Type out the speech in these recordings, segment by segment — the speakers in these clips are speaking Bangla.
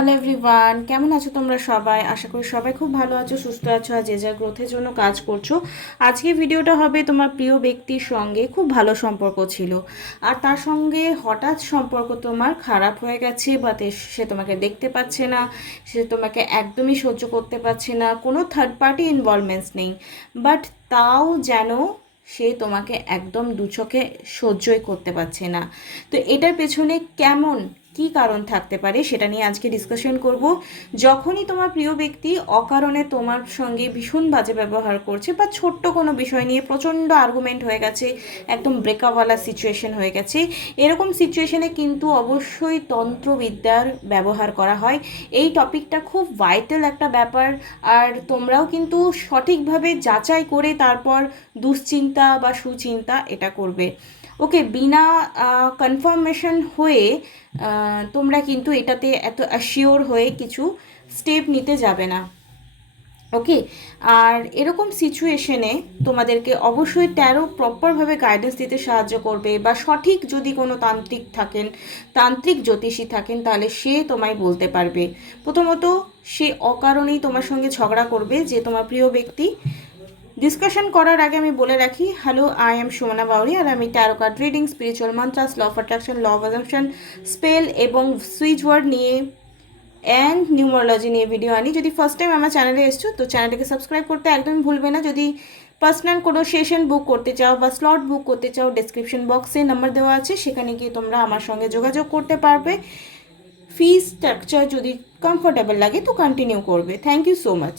হ্যালো এভরিওয়ান, কেমন আছো তোমরা সবাই? আশা করি সবাই খুব ভালো আছো, সুস্থ আছো আর যে যার গ্রোথের জন্য কাজ করছো। আজকে ভিডিওটা হবে তোমার প্রিয় ব্যক্তির সঙ্গে খুব ভালো সম্পর্ক ছিল আর তার সঙ্গে হঠাৎ সম্পর্ক তোমার খারাপ হয়ে গেছে বা সে তোমাকে দেখতে পাচ্ছে না, সে তোমাকে একদমই সহ্য করতে পারছে না, কোনো থার্ড পার্টি ইনভলভমেন্টস নেই, বাট তাও যেন সে তোমাকে একদম দু চোখে সহ্যই করতে পারছে না। তো এটার পেছনে কেমন কি কারণ থাকতে পারে সেটা নিয়ে আজকে ডিসকাশন করব। যখনই তোমার প্রিয় ব্যক্তি অকারণে তোমার সঙ্গে ভীষণ বাজে ব্যবহার করছে বা ছোট্ট কোনো বিষয় নিয়ে প্রচণ্ড আর্গুমেন্ট হয়ে গেছে, একদম ব্রেকআপওয়ালা সিচুয়েশন হয়ে গেছে, এরকম সিচুয়েশনে কিন্তু অবশ্যই তন্ত্রবিদ্যার ব্যবহার করা হয়। এই টপিকটা খুব ভাইটাল একটা ব্যাপার, আর তোমরাও কিন্তু সঠিকভাবে যাচাই করে তারপর দুশ্চিন্তা বা সুচিন্তা এটা করবে। ওকে, বিনা কনফার্মেশন হয়ে তোমরা কিন্তু এটাতে এত অ্যাসিওর হয়ে কিছু স্টেপ নিতে যাবে না। ওকে, আর এরকম সিচুয়েশনে তোমাদেরকে অবশ্যই ট্যারো প্রপারভাবে গাইডেন্স দিতে সাহায্য করবে, বা সঠিক যদি কোনো তান্ত্রিক জ্যোতিষী থাকেন তাহলে সে তোমায় বলতে পারবে। প্রথমত, সে অকারণেই তোমার সঙ্গে ঝগড়া করবে যে তোমার প্রিয় ব্যক্তি। ডিসকাশন করার আগে আমি বলে রাখি, hello, I am Sumana Bauri আর আমি tarot card reading, spiritual mantras, law of attraction, law of assumption, spell এবং সুইচ ওয়ার্ড নিয়ে অ্যান্ড নিউমারোলজি নিয়ে ভিডিও আনি। যদি ফার্স্ট টাইম আমার চ্যানেলে এসছো তো চ্যানেলটাকে সাবস্ক্রাইব করতে একদমই ভুলবে না। যদি পার্সোনাল কোনো সেশন বুক করতে চাও বা স্লট বুক করতে চাও, ডেসক্রিপশন বক্সে নাম্বার দেওয়া আছে, সেখানে গিয়ে তোমরা আমার সঙ্গে যোগাযোগ করতে পারবে। ফিস স্ট্রাকচার যদি কমফোর্টেবল লাগে তো কন্টিনিউ করবে। Thank you so much.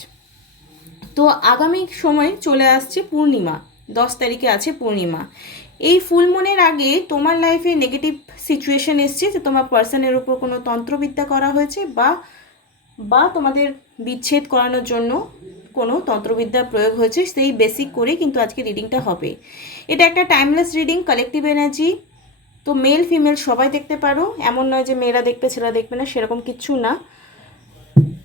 তো আগামী সময় চলে আসছে পূর্ণিমা, 10 তারিখে আছে পূর্ণিমা। এই ফুল মুনের আগে তোমার লাইফে নেগেটিভ সিচুয়েশন এসছে যে তোমার পার্সনের উপর কোনো তন্ত্রবিদ্যা করা হয়েছে বা বা তোমাদের বিচ্ছেদ করানোর জন্য কোনো তন্ত্রবিদ্যার প্রয়োগ হয়েছে, সেই বেসিক করে কিন্তু আজকে রিডিংটা হবে। এটা একটা টাইমলেস রিডিং, কালেকটিভ এনার্জি। তো মেল ফিমেল সবাই দেখতে পারো, এমন নয় যে মেয়েরা দেখবে ছেলেরা দেখবে না, সেরকম কিচ্ছু না।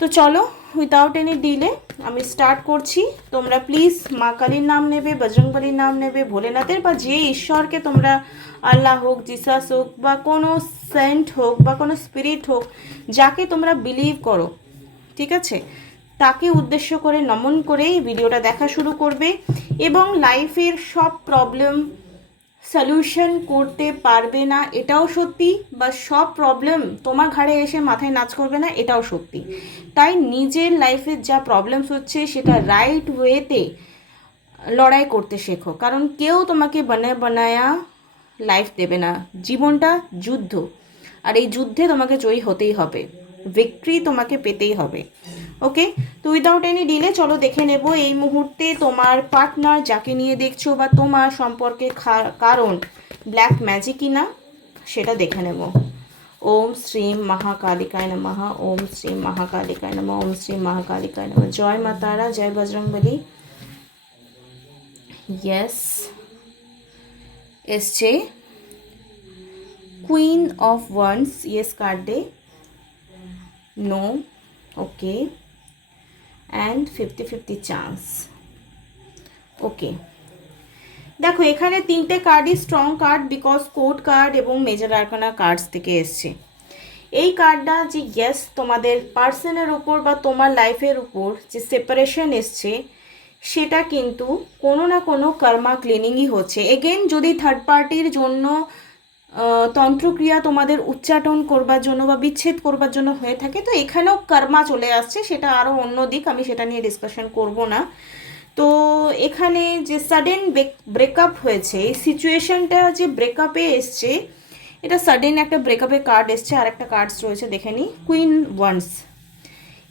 তো চলো, উইদাউট এনি ডিলে আমি স্টার্ট করছি। তোমরা প্লিজ মা কালীর নাম নেবে, বজরংবলীর নাম নেবে, ভোলেনাথের বা যে ঈশ্বরকে তোমরা, আল্লাহ হোক, জিসাস হোক, বা কোনো সেন্ট হোক বা কোনো স্পিরিট হোক, যাকে তোমরা বিলিভ করো, ঠিক আছে, তাকে উদ্দেশ্য করে নমন করে ভিডিওটা দেখা শুরু করবে। এবং লাইফের সব প্রবলেম সলিউশন করতে পারবে না এটাও সত্যি, বা সব প্রবলেম তোমার ঘাড়ে এসে মাথায় নাচ করবে না এটাও সত্যি। তাই নিজের লাইফের যা প্রবলেমস হচ্ছে সেটা রাইট ওয়েতে লড়াই করতে শেখো, কারণ কেউ তোমাকে বানায়া লাইফ দেবে না। জীবনটা যুদ্ধ, আর এই যুদ্ধে তোমাকে জয়ী হতেই হবে, ভিক্টরি তোমাকে পেতেই হবে। ওকে, তো উইদাউট এনি ডিলে চলো দেখে নেব এই মুহূর্তে তোমার পার্টনার যাকে নিয়ে দেখছো বা তোমার সম্পর্কে কারণ ব্ল্যাক ম্যাজিক কিনা সেটা দেখে নেব। ওম শ্রীম মহাকালিকায় নমঃ, ওম শ্রীম মহাকালিকায় নমঃ, ওম শ্রীম মহাকালিকায় নমঃ। জয় মা তারা, জয় বজরংবলী। ইয়েস, এসছে কুইন অফ ওয়ান্স, ইয়েস কার্ডে, no, okay, and 50-50 chance. Okay, দেখো এখানে 3টে কার্ডই strong card, because court card এবং মেজর আর্কানা কার্ডস থেকে এসছে। এই কার্ডটা যে ইয়েস তোমাদের পার্সনের উপর বা তোমার লাইফের উপর যে সেপারেশন এসছে সেটা কিন্তু কোনো না কোনো কর্মা ক্লিনিংই হচ্ছে। এগেন, যদি থার্ড পার্টির জন্য তন্ত্রক্রিয়া তোমাদের উচ্চাটন করবার জন্য বা বিচ্ছেদ করবার জন্য হয়ে থাকে তো এখানেও কর্মা চলে আসছে, সেটা আরও অন্য দিক, আমি সেটা নিয়ে ডিসকাশন করব না। তো এখানে যে সাডেন ব্রেকআপ হয়েছে, এই সিচুয়েশনটা যে ব্রেকআপে এসছে, এটা সাডেন একটা ব্রেকআপের কার্ড এসছে। আর একটা কার্ডস রয়েছে দেখে নিই, কুইন ওয়ান্স,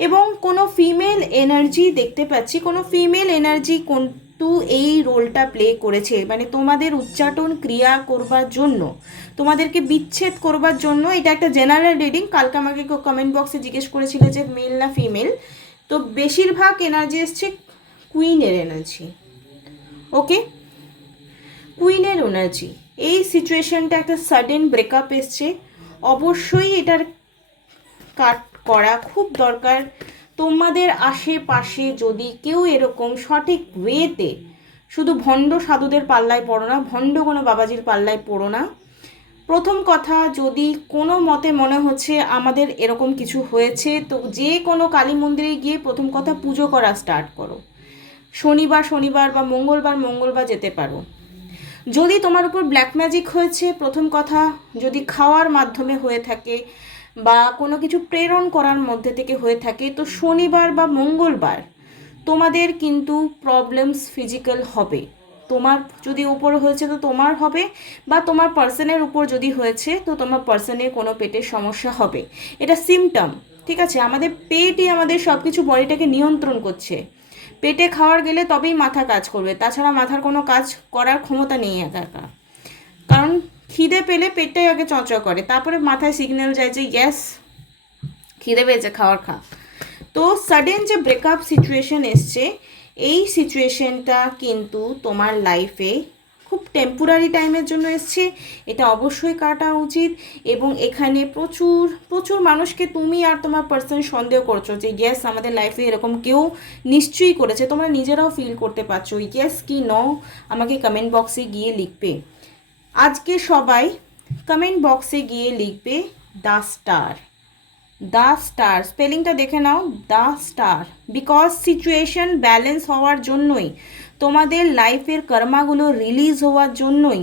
এবং কোনো ফিমেল এনার্জি দেখতে পাচ্ছি। কোনো ফিমেল এনার্জি কিন্তু এই রোলটা প্লে করেছে, মানে তোমাদের উচ্চাটন ক্রিয়া করবার জন্য, তোমাদেরকে বিচ্ছেদ করবার জন্য। এটা একটা জেনারেল রিডিং, কালকে আমাকে কমেন্ট বক্সে জিজ্ঞেস করেছিল যে মেল না ফিমেল, তো বেশিরভাগ এনার্জি এসছে কুইনের এনার্জি। ওকে, কুইনের এনার্জি, এই সিচুয়েশনটা একটা সাডেন ব্রেকআপ এসছে, অবশ্যই এটার কাট করা খুব দরকার। তোমাদের আশেপাশে যদি কেউ এরকম সঠিক ওয়েতে, শুধু ভণ্ড সাধুদের পাল্লায় পড়ো না, ভণ্ড কোনো বাবাজির পাল্লায় পড়ো না, প্রথম কথা, যদি কোনো মতে মনে হচ্ছে আমাদের এরকম কিছু হয়েছে, তো যে কোনো কালী মন্দিরে গিয়ে প্রথম কথা পুজো করা স্টার্ট করো। শনিবার শনিবার বা মঙ্গলবার মঙ্গলবার যেতে পারো। যদি তোমার উপর ব্ল্যাক ম্যাজিক হয়েছে, প্রথম কথা যদি খাওয়ার মাধ্যমে হয়ে থাকে বা কোনো কিছু প্রেরণ করার মধ্যে থেকে হয়ে থাকে, তো শনিবার বা মঙ্গলবার তোমাদের কিন্তু প্রবলেমস ফিজিক্যাল হবে। তোমার যদি উপর হয়েছে তো তোমার হবে, বা তোমার পার্সনের উপর যদি হয়েছে তো তোমার পার্সনের কোনো পেটের সমস্যা হবে। এটা সিমটম, ঠিক আছে? আমাদের পেটই আমাদের সব কিছু বডিটাকে নিয়ন্ত্রণ করছে। পেটে খাওয়ার গেলে তবেই মাথা কাজ করবে, তাছাড়া মাথার কোনো কাজ করার ক্ষমতা নেই একা একা। কারণ খিদে পেলে পেটটাই আগে চঁচড় করে, তারপরে মাথায় সিগন্যাল যায় যে ইয়েস খিদে পেয়েছে, খাওয়ার খা। তো সাডেন যে ব্রেকআপ সিচুয়েশন এসছে, এই সিচুয়েশনটা কিন্তু তোমার লাইফে খুব টেম্পোরারি টাইমের জন্য এসছে, এটা অবশ্যই কাটা উচিত। এবং এখানে প্রচুর প্রচুর মানুষকে তুমি আর তোমার পার্সন সন্দেহ করছো যে ইয়েস আমাদের লাইফে এরকম কেউ নিশ্চয়ই করেছে, তোমরা নিজেরাও ফিল করতে পারছো। ইয়েস কি ন আমাকে কমেন্ট বক্সে গিয়ে লিখবে। আজকে সবাই কমেন্ট বক্সে গিয়ে লিখবে দ্য স্টার। দ্য স্টার স্পেলিংটা দেখে নাও, the star. Because situation balance হওয়ার জন্যই, তোমাদের লাইফের কর্মাগুলো রিলিজ হওয়ার জন্যই,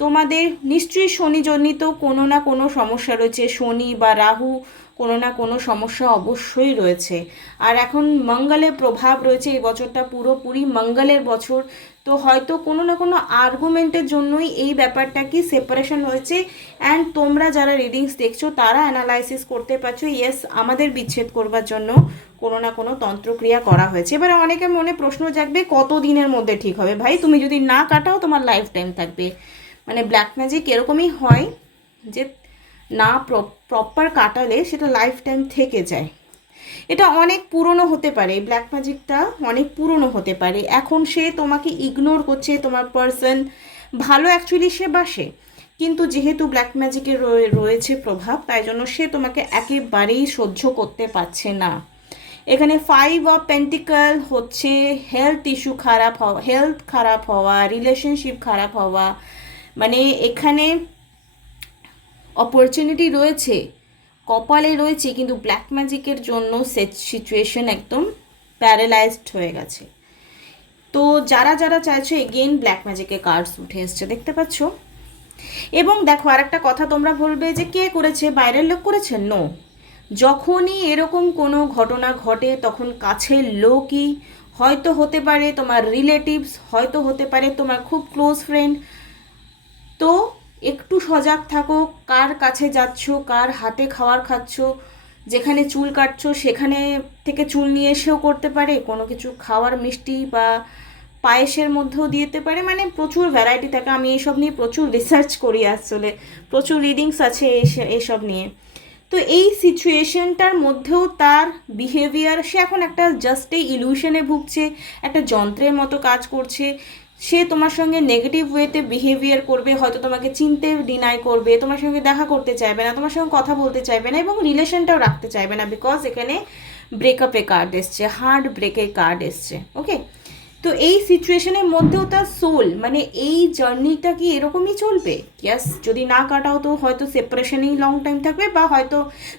তোমাদের নিশ্চয়ই শনিজনিত কোনো না কোনো সমস্যা রয়েছে, শনি বা রাহু কোনো না কোনো সমস্যা অবশ্যই রয়েছে। আর এখন মঙ্গলের প্রভাব রয়েছে, এই বছরটা পুরোপুরি মঙ্গলের বছর। তো হয়তো কোনো না কোনো আর্গুমেন্টের জন্যই এই ব্যাপারটা কি সেপারেশন হয়েছে। অ্যান্ড তোমরা যারা রিডিংস দেখছো তারা অ্যানালাইসিস করতে পারছো ইয়েস আমাদের বিচ্ছেদ করবার জন্য কোনো না কোনো তন্ত্রক্রিয়া করা হয়েছে। এবার অনেকের মনে প্রশ্ন জাগবে কত দিনের মধ্যে ঠিক হবে? ভাই তুমি যদি না কাটাও তোমার লাইফ টাইম থাকবে। মানে ব্ল্যাক ম্যাজিক এরকমই হয় যে না প্রপার কাটালে সেটা লাইফ টাইম থেকে যায়। এটা অনেক পুরনো হতে পারে, ব্ল্যাক ম্যাজিকটা অনেক পুরনো হতে পারে। এখন সে তোমাকে ইগনোর করছে, তোমার পার্সন ভালো অ্যাকচুয়ালি সে বাসে, কিন্তু যেহেতু ব্ল্যাক ম্যাজিকের রয়েছে প্রভাব, তাই জন্য সে তোমাকে একেবারেই সহ্য করতে পারছে না। এখানে 5 অফ পেন্টিকল হচ্ছে হেলথ ইস্যু খারাপ হওয়া, হেলথ খারাপ হওয়া, রিলেশনশিপ খারাপ হওয়া। মানে এখানে অপরচুনিটি রয়েছে, কপালে রয়েছে, কিন্তু ব্ল্যাক ম্যাজিকের জন্য সিচুয়েশন একদম প্যারালাইজড হয়ে গেছে। তো যারা যারা চাইছো এগেইন ব্ল্যাক ম্যাজিকের কার্ডস উঠে এসছে, দেখতে পাচ্ছ। এবং দেখো আরেকটা কথা তোমরা বলবে যে কে করেছে, বাইরের লোক করেছে? নো, যখনই এরকম কোনো ঘটনা ঘটে তখন কাছের লোকই, হয়তো হতে পারে তোমার রিলেটিভস, হয়তো হতে পারে তোমার খুব ক্লোজ ফ্রেন্ড। তো একটু সজাগ থাকো, কার কাছে যাচ্ছ, কার হাতে খাবার খাচ্ছ। যেখানে চুল কাটছো সেখানে থেকে চুল নিয়ে এসেও করতে পারে, কোনো কিছু খাওয়ার মিষ্টি বা পায়েসের মধ্যেও দিতে পারে, মানে প্রচুর ভ্যারাইটি থাকে। আমি এইসব নিয়ে প্রচুর রিসার্চ করি, আসলে প্রচুর রিডিংস আছে এইসব নিয়ে। তো এই সিচুয়েশনটার মধ্যেও তার বিহেভিয়ার, সে এখন একটা জাস্ট এই ইলিউশনে ভুগছে, একটা যন্ত্রের মতো কাজ করছে। সে তোমার সঙ্গে নেগেটিভ ওয়েতে বিহেভিয়ার করবে, হয়তো তোমাকে চিনতে ডিনাই করবে, তোমার সঙ্গে দেখা করতে চাইবে না, তোমার সঙ্গে কথা বলতে চাইবে না, এবং রিলেশনটাও রাখতে চাইবে না। বিকজ এখানে ব্রেকআপে কার্ড এসছে, হার্ট ব্রেকের কার্ড এসছে। ওকে, তো এই সিচুয়েশনের মধ্যেও তার সোল, মানে এই জার্নিটা কি এরকমই চলবে? ইয়াস, যদি না কাটাও তো হয়তো সেপারেশনেই লং টাইম থাকবে, বা হয়তো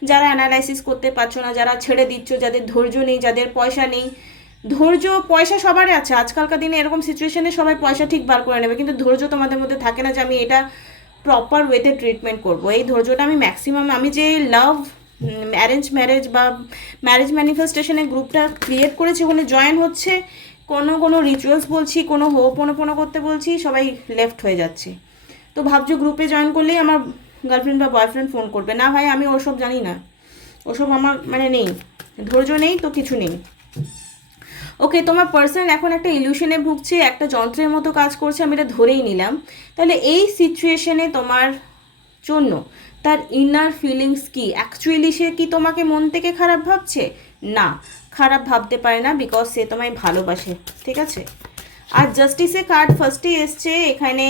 যারা অ্যানালাইসিস করতে পারছো না, যারা ছেড়ে দিচ্ছ, যাদের ধৈর্য নেই, যাদের পয়সা নেই। ধৈর্য পয়সা সবারই আছে, আজকালকার দিনে এরকম সিচুয়েশনে সবাই পয়সা ঠিক বার করে নেবে, কিন্তু ধৈর্য তোমাদের মধ্যে থাকে না যে আমি এটা প্রপার ওয়েতে ট্রিটমেন্ট করবো। এই ধৈর্যটা আমি ম্যাক্সিমাম, আমি যে লাভ অ্যারেঞ্জ ম্যারেজ বা ম্যারেজ ম্যানিফেস্টেশনের গ্রুপটা ক্রিয়েট করেছি, ওখানে জয়েন হচ্ছে, কোনো কোনো রিচুয়ালস বলছি, কোনো হোপোনোপোনো করতে বলছি, সবাই লেফট হয়ে যাচ্ছে। তো ভাবছো গ্রুপে জয়েন করলেই আমার গার্লফ্রেন্ড বা বয়ফ্রেন্ড ফোন করবে? না ভাই, আমি ওসব জানি না, ওসব আমার মানে নেই, ধৈর্য নেই তো কিছু নেই। ওকে, তোমার পার্সন এখন একটা ইলিউশনে ভুগছে, একটা যন্ত্রের মতো কাজ করছে, আমি এটা ধরেই নিলাম। তাহলে এই সিচুয়েশনে তোমার জন্য তার ইনার ফিলিংস কি? অ্যাকচুয়ালি সে কি তোমাকে মন থেকে খারাপ ভাবছে? না, খারাপ ভাবতে পারে না, বিকজ সে তোমায় ভালোবাসে, ঠিক আছে। আর জাস্টিসে কার্ড ফার্স্টে এসছে, এখানে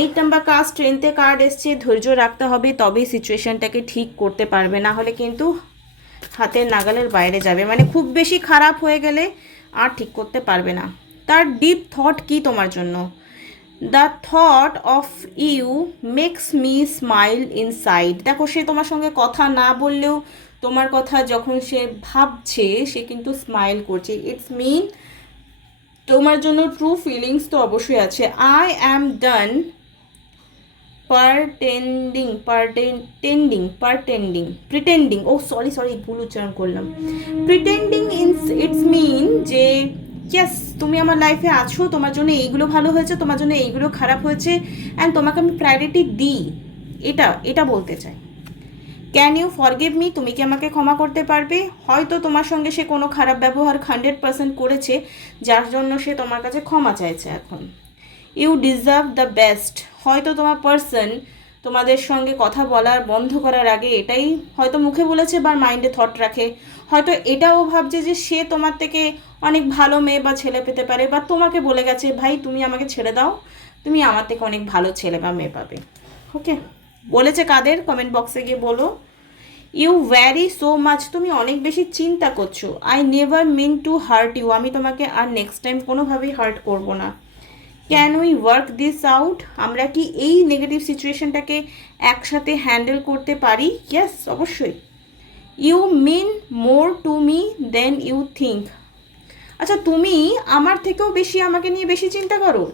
8 নাম্বার কার্ড স্ট্রেংথে কার্ড এসছে। ধৈর্য রাখতে হবে, তবেই সিচুয়েশনটাকে ঠিক করতে পারবে, না হলে কিন্তু হাতের নাগালের বাইরে যাবে, মানে খুব বেশি খারাপ হয়ে গেলে আর ঠিক করতে পারবে না। তার ডিপ থট কি তোমার জন্য? The thought of you makes me smile inside. দেখো সে তোমার সঙ্গে কথা না বললেও তোমার কথা যখন সে ভাবছে সে কিন্তু স্মাইল করছে। ইটস মিন তোমার জন্য ট্রু ফিলিংস তো অবশ্যই আছে। I am done pretending, oh sorry sorry ভুল উচ্চারণ করলাম। প্রিটেন্ডিং ইটস মিন যে ইয়েস তুমি আমার লাইফে আছো, তোমার জন্য এইগুলো ভালো হয়েছে, তোমার জন্য এইগুলো খারাপ হয়েছে, অ্যান্ড তোমাকে আমি প্রায়োরিটি দিই, এটা এটা বলতে চাই। ক্যান ইউ ফরগিভ মি, তুমি কি আমাকে ক্ষমা করতে পারবে? হয়তো তোমার সঙ্গে সে কোনো খারাপ ব্যবহার 100% করেছে, যার জন্য সে তোমার কাছে ক্ষমা চাইছে এখন। ইউ ডিজার্ভ দ্য বেস্ট, হয়তো তোমার পার্সন তোমাদের সঙ্গে কথা বলার বন্ধ করার আগে এটাই হয়তো মুখে বলেছে বা মাইন্ডে থট রাখে, হয়তো এটাও ভাবছে যে সে তোমার থেকে অনেক ভালো মেয়ে বা ছেলে পেতে পারে, বা তোমাকে বলে গেছে ভাই তুমি আমাকে ছেড়ে দাও, তুমি আমার থেকে অনেক ভালো ছেলে বা মেয়ে পাবে। ওকে, বলেছে কাদের? কমেন্ট বক্সে গিয়ে বলো। ইউ ভ্যারি সো মাচ, তুমি অনেক বেশি চিন্তা করছো। I never mean to hurt you, আমি তোমাকে আর নেক্সট টাইম কোনোভাবেই হার্ট করবো না। Can we work this out, আমরা কি এই নেগেটিভ সিচুয়েশনটাকে একসাথে হ্যান্ডেল করতে পারি? ইয়েস, অবশ্যই। You mean more to me than you think, আচ্ছা তুমি আমার থেকেও বেশি আমাকে নিয়ে বেশি চিন্তা করো,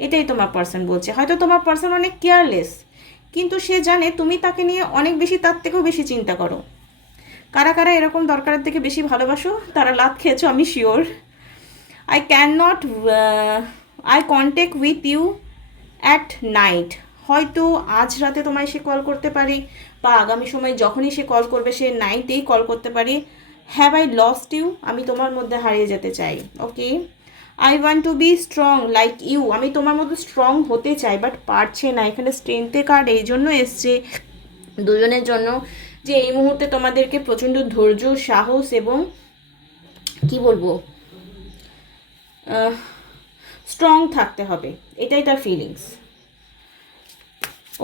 এটাই তোমার পার্সন বলছে। হয়তো তোমার পার্সন অনেক কেয়ারলেস, কিন্তু সে জানে তুমি তাকে নিয়ে অনেক বেশি, তার থেকেও বেশি চিন্তা করো। কারা কারা এরকম দরকারের থেকে বেশি ভালোবাসো তারা লাত খেয়েছো, আমি sure. I can not I contact with you at night, হয়তো আজ রাতে তোমায় সে কল করতে পারে, বা আগামী সময় যখনই সে কল করবে সে নাইটেই কল করতে পারে। হ্যাভ আই লস্ট ইউ, আমি তোমার মধ্যে হারিয়ে যেতে চাই। Okay, I want to be strong like you, আমি তোমার মধ্যে স্ট্রং হতে চাই বাট পারছে না। এখানে স্ট্রেংথের কার্ড এই জন্য এসছে দুজনের জন্য যে এই মুহূর্তে তোমাদেরকে প্রচণ্ড ধৈর্য, সাহস এবং কি বলবো স্ট্রং থাকতে হবে, এটাই তার ফিলিংস।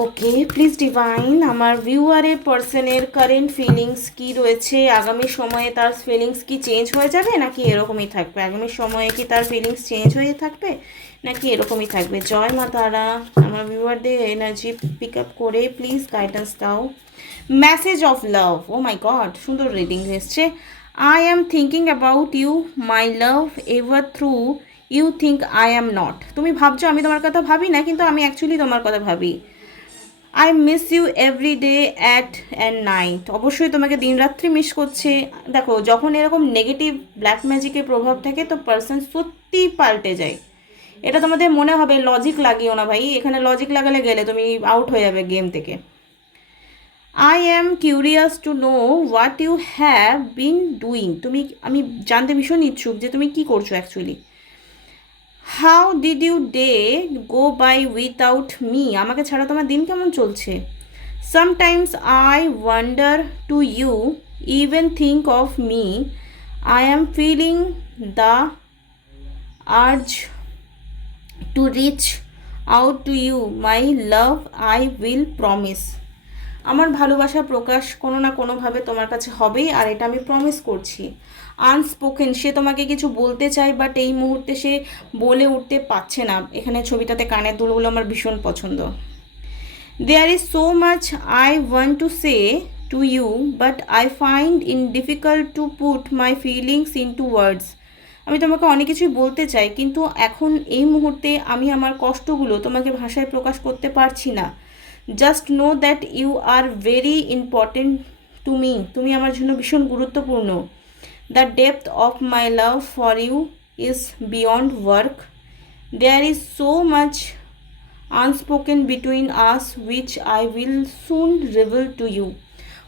ওকে, প্লিজ ডিভাইন আমার ভিউয়ারের পার্সনের কারেন্ট ফিলিংস কি রয়েছে, আগামী সময়ে তার ফিলিংস কি চেঞ্জ হয়ে যাবে নাকি এরকমই থাকবে? আগামী সময়ে কি তার ফিলিংস চেঞ্জ হয়ে থাকবে নাকি এরকমই থাকবে? জয় মা তারা, আমার ভিউয়ারদের এনার্জি পিক আপ করে প্লিজ গাইডেন্স দাও। Message of love, oh my God, সুন্দর রিডিং এসছে। I am thinking about you my love ever through you think I am not, তুমি ভাবছো আমি তোমার কথা ভাবি না, কিন্তু আমি অ্যাকচুয়ালি তোমার কথা ভাবি। I miss you every day at and night, অবশ্যই তোমাকে দিনরাত্রি মিস করছে। দেখো যখন এরকম নেগেটিভ ব্ল্যাক ম্যাজিকের প্রভাব থাকে তো পার্সন সত্যিই পাল্টে যায়। এটা তোমাদের মনে হবে লজিক লাগিও না ভাই, এখানে লজিক লাগালে গেলে তুমি আউট হয়ে যাবে গেম থেকে। I am curious to know what you have been doing, আমি জানতে ভীষণ ইচ্ছুক যে তুমি কি করছো actually. How did you day go by without me, আমাকে ছাড়া তোমার দিন কেমন চলছে। Sometimes I wonder to you even think of me, I am feeling the urge to reach out to you my love I will promise, আমার ভালোবাসার প্রকাশ কোনো না কোনোভাবে তোমার কাছে হবেই, আর এটা আমি প্রমিস করছি। আনস্পোকেন, সে তোমাকে কিছু বলতে চায় বাট এই মুহূর্তে সে বলে উঠতে পারছে না। এখানে ছবিটাতে কানের দুলগুলো আমার ভীষণ পছন্দ। There is so much I want to say to you but I find in difficult to put my feelings into words, আমি তোমাকে অনেক কিছুই বলতে চাই কিন্তু এখন এই মুহূর্তে আমি আমার কষ্টগুলো তোমাকে ভাষায় প্রকাশ করতে পারছি না। Just know that you are very important to me, তুমি আমার জন্য ভীষণ গুরুত্বপূর্ণ। The depth of my love for you is beyond work, there is so much unspoken between us which I will soon reveal to you,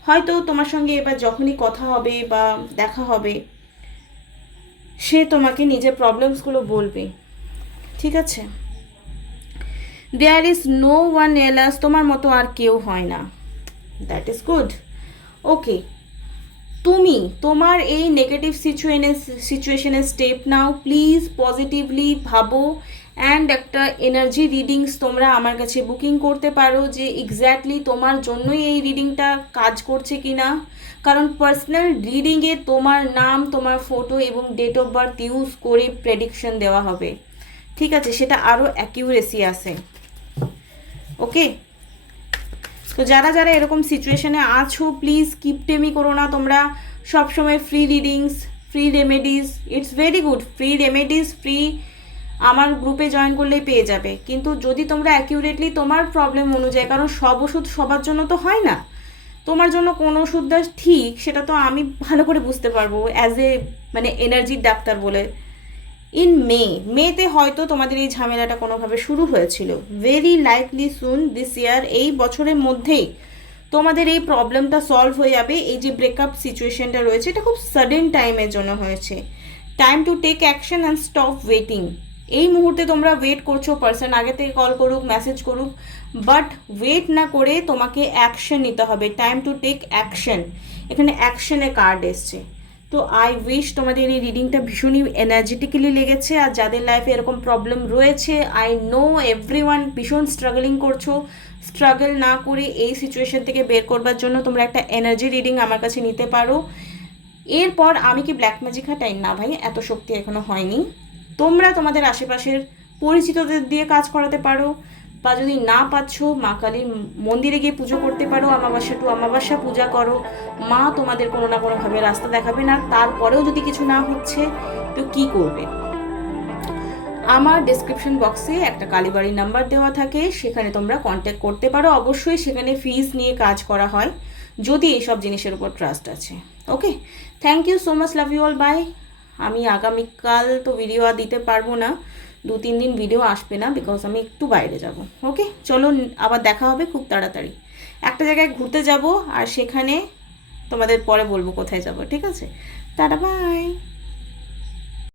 হয়তো তোমার সঙ্গে এবার যখনই কথা হবে বা দেখা হবে সে তোমাকে নিজের প্রবলেমসগুলো বলবে, ঠিক আছে। There is no one else, তোমার মতো আর কেউ হয় না, দ্যাট ইজ গুড। ওকে, তুমি তোমার এই নেগেটিভ সিচুয়েশনের স্টেপ নাও প্লিজ, পজিটিভলি ভাবো, অ্যান্ড একটা এনার্জি রিডিংস তোমরা আমার কাছে বুকিং করতে পারো যে এক্স্যাক্টলি তোমার জন্যই এই রিডিংটা কাজ করছে কি না, কারণ পার্সোনাল রিডিংয়ে তোমার নাম, তোমার ফটো এবং ডেট অফ বার্থ ইউজ করে প্রেডিকশন দেওয়া হবে, ঠিক আছে, সেটা আরও অ্যাকিউরেসি আসে। ওকে, তো যারা যারা এরকম সিচুয়েশনে আছো প্লিজ কিপটেমি করো না তোমরা। সবসময় free readings, free remedies, it's very good. Free remedies free আমার গ্রুপে জয়েন করলেই পেয়ে যাবে, কিন্তু যদি তোমরা অ্যাকিউরেটলি তোমার প্রবলেম অনুযায়ী, কারণ সব ওষুধ সবার জন্য তো হয় না, তোমার জন্য কোন ওষুধটা ঠিক সেটা তো আমি ভালো করে বুঝতে পারবো অ্যাজ এ মানে এনার্জির ডাক্তার বলে। ইন মেতে হয়তো তোমাদের এই ঝামেলাটা কোনোভাবে শুরু হয়েছিল, ভেরি লাইকলি সুন দিস ইয়ার, এই বছরের মধ্যেই তোমাদের এই প্রবলেমটা সলভ হয়ে যাবে। এই যে ব্রেকআপ সিচুয়েশনটা রয়েছে এটা খুব সাডেন টাইমের জন্য হয়েছে। Time to take action and stop waiting. এই মুহূর্তে তোমরা ওয়েট করছো পার্সন আগে থেকে কল করুক, মেসেজ করুক, বাট ওয়েট না করে তোমাকে অ্যাকশন নিতে হবে। টাইম টু টেক অ্যাকশন, এখানে অ্যাকশনের কার্ড এসছে। তো আই উইশ তোমাদের এই রিডিংটা ভীষণই এনার্জেটিক্যালি লেগেছে। আর যাদের লাইফে এরকম প্রবলেম রয়েছে, আই নো এভরিওয়ান ভীষণ স্ট্রাগলিং করছো, স্ট্রাগল না করে এই সিচুয়েশন থেকে বের করবার জন্য তোমরা একটা এনার্জি রিডিং আমার কাছে নিতে পারো। এরপর আমি কি ব্ল্যাক ম্যাজিক হাঁটাই? না ভাই, এত শক্তি এখনো হয়নি। তোমরা তোমাদের আশেপাশের পরিচিতদের দিয়ে কাজ করাতে পারো, বা যদি না পাচ্ছ মা কালীর মন্দিরে গিয়ে পুজো করতে পারো, অমাবস্যা টু অমাবস্যা পূজা করো, মা তোমাদের কোনো না কোনোভাবে রাস্তা দেখাবে। না তারপরেও যদি কিছু না হচ্ছে তো কি করবে? আমার ডেসক্রিপশন বক্সে একটা কালীবাড়ির নাম্বার দেওয়া থাকে, সেখানে তোমরা কন্ট্যাক্ট করতে পারো। অবশ্যই সেখানে ফিস নিয়ে কাজ করা হয় যদি এইসব জিনিসের উপর ট্রাস্ট আছে। Okay, thank you so much, love you all, bye. আমি আগামীকাল তো ভিডিও আর দিতে পারবো না, 2-3 দিন ভিডিও আসবে না, বিকজ আমি একটু বাইরে যাব। ওকে, চলো আবার দেখা হবে খুব তাড়াতাড়ি। একটা জায়গায় ঘুরতে যাব আর সেখানে তোমাদের পরে বলবো কোথায় যাব, ঠিক আছে? Tata, by.